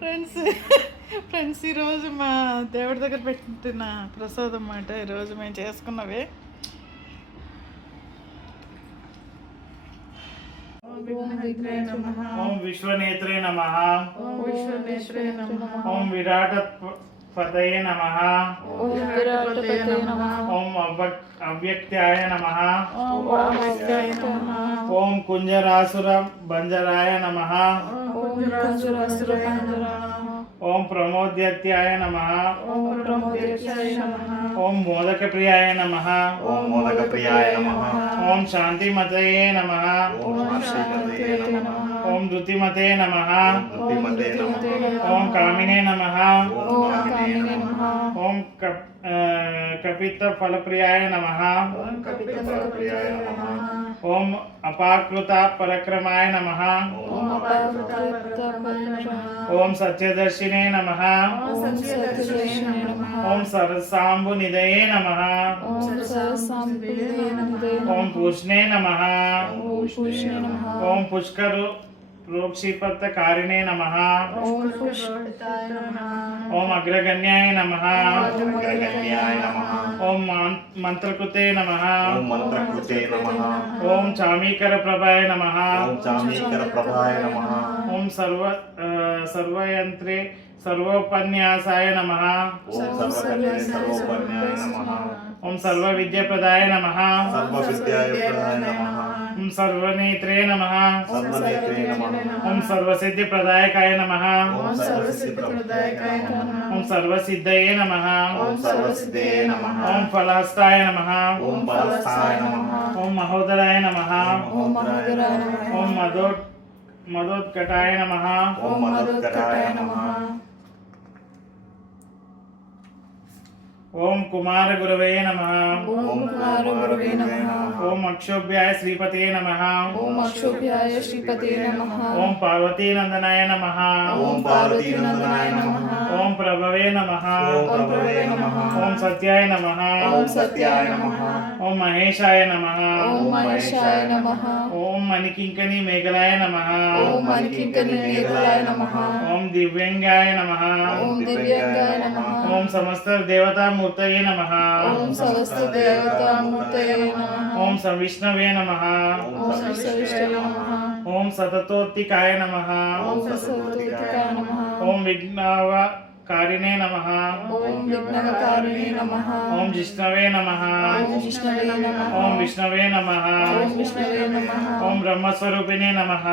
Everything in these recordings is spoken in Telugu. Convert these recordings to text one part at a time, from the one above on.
ఫ్రెండ్స్ ఫ్రెండ్స్ ఈరోజు మా దేవుడి దగ్గర పెట్టిన ప్రసాదం అన్నమాట. ఈరోజు మేము చేసుకున్నవే. ఓం విశ్వనేత్రే నమః. ఓం విరాట పతయే నమః. ఓం అవ్యక్తాయ నమః. ఓం కుంజరాసుర భంజరాయ నమః. ఓం ప్రమోద్యత్యాయ నమః. ఓం మోదక ప్రియాయ నమః. ఓం శాంతిమతయే నమః. ఓం ధృతిమతే నమః. ఓం కామినే నమః. ఓం కపిత ఫలప్రియాయ నమః. ఓం అపాకృత పరక్రమాయ నమః. ఓం సత్యదర్శినే నమః. ఓం సరసాంబు నిదయే నమః. ఓం పూష్ణే నమః. ఓం పుష్కరు ప్రోక్షిపత్తకారిణే నమః. ఓం అగ్రగణ్యాయ నమః. ఓం మంత్రకృతే నమః. ఓం చామీకర ప్రభాయ నమః. ఓం సర్వయంత్రే సర్వోపన్యాసాయ నమః. ఓం సర్వ విద్యాప్రదాయ నమః. ఓం సర్వనేత్రే నమః. ఓం సర్వసిద్ధిప్రదాయకాయ నమః. ఓం సర్వసిద్ధయే నమః. ఓం ఫలహస్తాయ నమః. ఓం మహోదరాయ నమః. ఓం మదోత్కటాయ నమః. ఓం కుమార గురవే నమః. ఓం అక్షోభ్యాయ శ్రీపతే నమః. ఓం పార్వతీ నందనాయ నమః. ఓం ప్రభవే నమః. ఓం సత్యాయ నమః. ఓం మహేశాయ నమః. ఓం మణికింకణి మేఘలాయ నమః. ఓం దివ్యంగాయ నమః. ఓం సమస్త దేవతామూర్తయే నమః. ఓం సవిష్ణవే నమః. ఓం సతతోత్తికాయ నమః. ఓం విఘ్నవకారిణే నమః. ఓం జిష్ణవే నమః. ఓం విష్ణవే నమః. ఓం బ్రహ్మస్వరూపిణే నమః.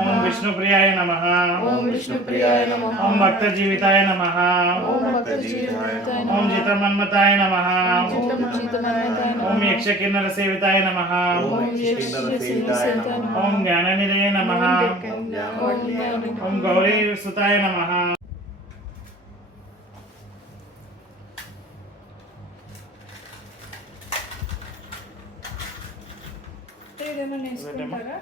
ఓం విష్ణుప్రియాయ నమః. ఓం భక్తజీవితాయ నమః. ఓం జితమన్మతాయ నమః. ఓం యక్షకిన్నర సేవితాయ నమః. ఓం జ్ఞాననిలయ నమః. ఓం గౌరీ సుతాయ నమః. ఏదైనా నేర్చుకుంటారా?